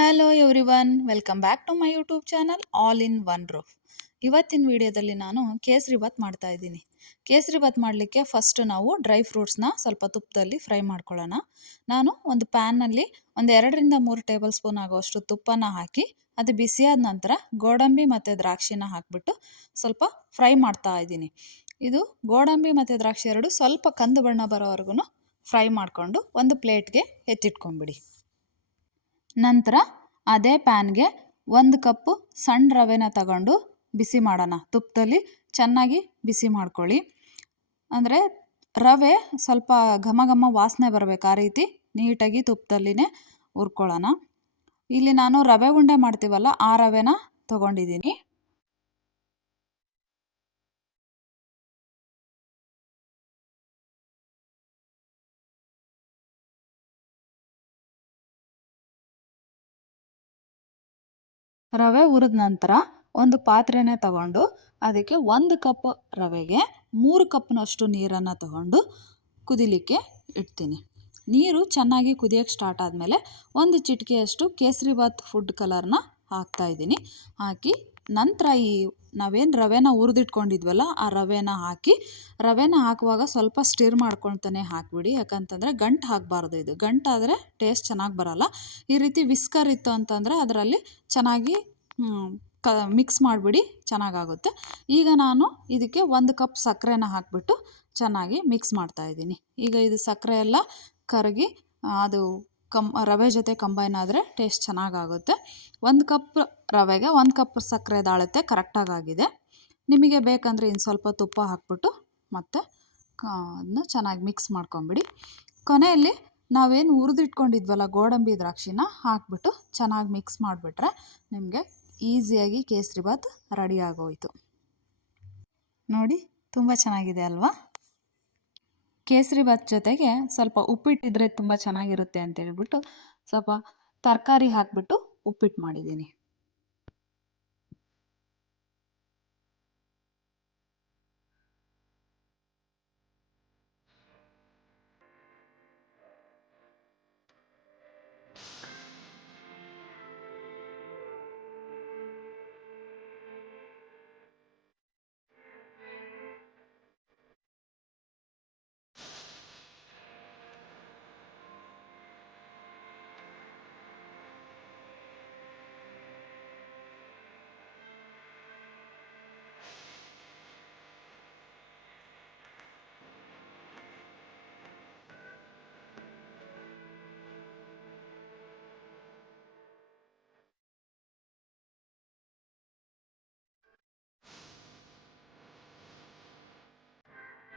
Hello everyone welcome back to my YouTube channel all in one roof ಇವತ್ತಿನ ವಿಡಿಯೋದಲ್ಲಿ ನಾನು ಕೇಸರಿ ಬಾತ್ ಮಾಡ್ತಾ ಇದ್ದೀನಿ. ಕೇಸರಿ ಬಾತ್ ಮಾಡಲಿಕ್ಕೆ ಫಸ್ಟ್ ನಾವು ಡ್ರೈ ಫ್ರೂಟ್ಸ್ನ ಸ್ವಲ್ಪ ತುಪ್ಪದಲ್ಲಿ ಫ್ರೈ ಮಾಡ್ಕೊಳ್ಳೋಣ. ನಾನು ಒಂದು ಪ್ಯಾನ್ನಲ್ಲಿ ಒಂದು ಎರಡರಿಂದ ಮೂರು ಟೇಬಲ್ ಸ್ಪೂನ್ ಆಗುವಷ್ಟು ತುಪ್ಪನ ಹಾಕಿ, ಅದು ಬಿಸಿಯಾದ ನಂತರ ಗೋಡಂಬಿ ಮತ್ತು ದ್ರಾಕ್ಷಿನ ಹಾಕಿಬಿಟ್ಟು ಸ್ವಲ್ಪ ಫ್ರೈ ಮಾಡ್ತಾ ಇದ್ದೀನಿ. ಇದು ಗೋಡಂಬಿ ಮತ್ತು ದ್ರಾಕ್ಷಿ ಎರಡು ಸ್ವಲ್ಪ ಕಂದು ಬಣ್ಣ ಬರೋವರೆಗೂ ಫ್ರೈ ಮಾಡಿಕೊಂಡು ಒಂದು ಪ್ಲೇಟ್ಗೆ ಎತ್ತಿಟ್ಕೊಂಬಿಡಿ ನಂತರ ಅದೇ ಪ್ಯಾನ್ಗೆ ಒಂದು ಕಪ್ಪು ಸಣ್ಣ ರವೆನ ತಗೊಂಡು ಬಿಸಿ ಮಾಡೋಣ. ತುಪ್ಪದಲ್ಲಿ ಚೆನ್ನಾಗಿ ಬಿಸಿ ಮಾಡ್ಕೊಳ್ಳಿ. ಅಂದರೆ ರವೆ ಸ್ವಲ್ಪ ಘಮ ಘಮ ವಾಸನೆ ಬರಬೇಕು ಆ ರೀತಿ ನೀಟಾಗಿ ತುಪ್ಪದಲ್ಲಿನೇ ಹುರ್ಕೊಳ್ಳೋಣ. ಇಲ್ಲಿ ನಾನು ರವೆ ಉಂಡೆ ಮಾಡ್ತೀವಲ್ಲ ಆ ರವೆನ ತೊಗೊಂಡಿದ್ದೀನಿ. ರವೆ ಹುರಿದ ನಂತರ ಒಂದು ಪಾತ್ರೆನೇ ತಗೊಂಡು ಅದಕ್ಕೆ ಒಂದು ಕಪ್ ರವೆಗೆ ಮೂರು ಕಪ್ನಷ್ಟು ನೀರನ್ನು ತಗೊಂಡು ಕುದಿಲಿಕ್ಕೆ ಇಡ್ತೀನಿ. ನೀರು ಚೆನ್ನಾಗಿ ಕುದಿಯೋಕ್ಕೆ ಸ್ಟಾರ್ಟ್ ಆದಮೇಲೆ ಒಂದು ಚಿಟಿಕೆಯಷ್ಟು ಕೇಸರಿಬಾತ್ ಫುಡ್ ಕಲರ್ನ ಹಾಕ್ತಾಯಿದ್ದೀನಿ ಹಾಕಿ ನಂತರ ಈ ನಾವೇನು ರವೆನ ಹುರಿದಿಟ್ಕೊಂಡಿದ್ವಲ್ಲ, ಆ ರವೆನ ಹಾಕಿ, ರವೆನ ಹಾಕುವಾಗ ಸ್ವಲ್ಪ ಸ್ಟಿರ್ ಮಾಡ್ಕೊಳ್ತಾನೆ ಹಾಕಿಬಿಡಿ. ಯಾಕಂತಂದರೆ ಗಂಟು ಹಾಕಬಾರ್ದು ಇದು. ಗಂಟಾದರೆ ಟೇಸ್ಟ್ ಚೆನ್ನಾಗಿ ಬರೋಲ್ಲ. ಈ ರೀತಿ ವಿಸ್ಕರ್ ಇತ್ತು ಅಂತಂದರೆ ಅದರಲ್ಲಿ ಚೆನ್ನಾಗಿ ಕ ಮಿಕ್ಸ್ ಮಾಡಿಬಿಡಿ, ಚೆನ್ನಾಗಾಗುತ್ತೆ. ಈಗ ನಾನು ಇದಕ್ಕೆ ಒಂದು ಕಪ್ ಸಕ್ಕರೆನ ಹಾಕಿಬಿಟ್ಟು ಚೆನ್ನಾಗಿ ಮಿಕ್ಸ್ ಮಾಡ್ತಾಯಿದ್ದೀನಿ ಈಗ ಇದು ಸಕ್ಕರೆ ಎಲ್ಲ ಕರಗಿ, ಅದು ಕಮ್ ರವೆ ಜೊತೆ ಕಂಬೈನ್ ಆದರೆ ಟೇಸ್ಟ್ ಚೆನ್ನಾಗಾಗುತ್ತೆ. ಒಂದು ಕಪ್ ರವೆಗೆ ಒಂದು ಕಪ್ ಸಕ್ಕರೆ ದಾಳತೆ ಆಗಿದೆ ನಿಮಗೆ ಬೇಕಂದರೆ ಇನ್ನು ಸ್ವಲ್ಪ ತುಪ್ಪ ಹಾಕ್ಬಿಟ್ಟು ಮತ್ತು ಅದನ್ನ ಚೆನ್ನಾಗಿ ಮಿಕ್ಸ್ ಮಾಡ್ಕೊಂಬಿಡಿ. ಕೊನೆಯಲ್ಲಿ ನಾವೇನು ಹುರಿದಿಟ್ಕೊಂಡಿದ್ವಲ್ಲ ಗೋಡಂಬಿ ದ್ರಾಕ್ಷಿನ ಹಾಕ್ಬಿಟ್ಟು ಚೆನ್ನಾಗಿ ಮಿಕ್ಸ್ ಮಾಡಿಬಿಟ್ರೆ ನಿಮಗೆ ಈಸಿಯಾಗಿ ಕೇಸರಿಬಾತ್ ರೆಡಿ ಆಗೋಯಿತು. ನೋಡಿ, ತುಂಬ ಚೆನ್ನಾಗಿದೆ ಅಲ್ವಾ? ಕೇಸರಿಬಾತ್ ಜೊತೆಗೆ ಸ್ವಲ್ಪ ಉಪ್ಪಿಟ್ಟಿದ್ರೆ ತುಂಬ ಚೆನ್ನಾಗಿರುತ್ತೆ ಅಂತ ಹೇಳ್ಬಿಟ್ಟು ಸ್ವಲ್ಪ ತರಕಾರಿ ಹಾಕಿಬಿಟ್ಟು ಉಪ್ಪಿಟ್ಟು ಮಾಡಿದ್ದೀನಿ.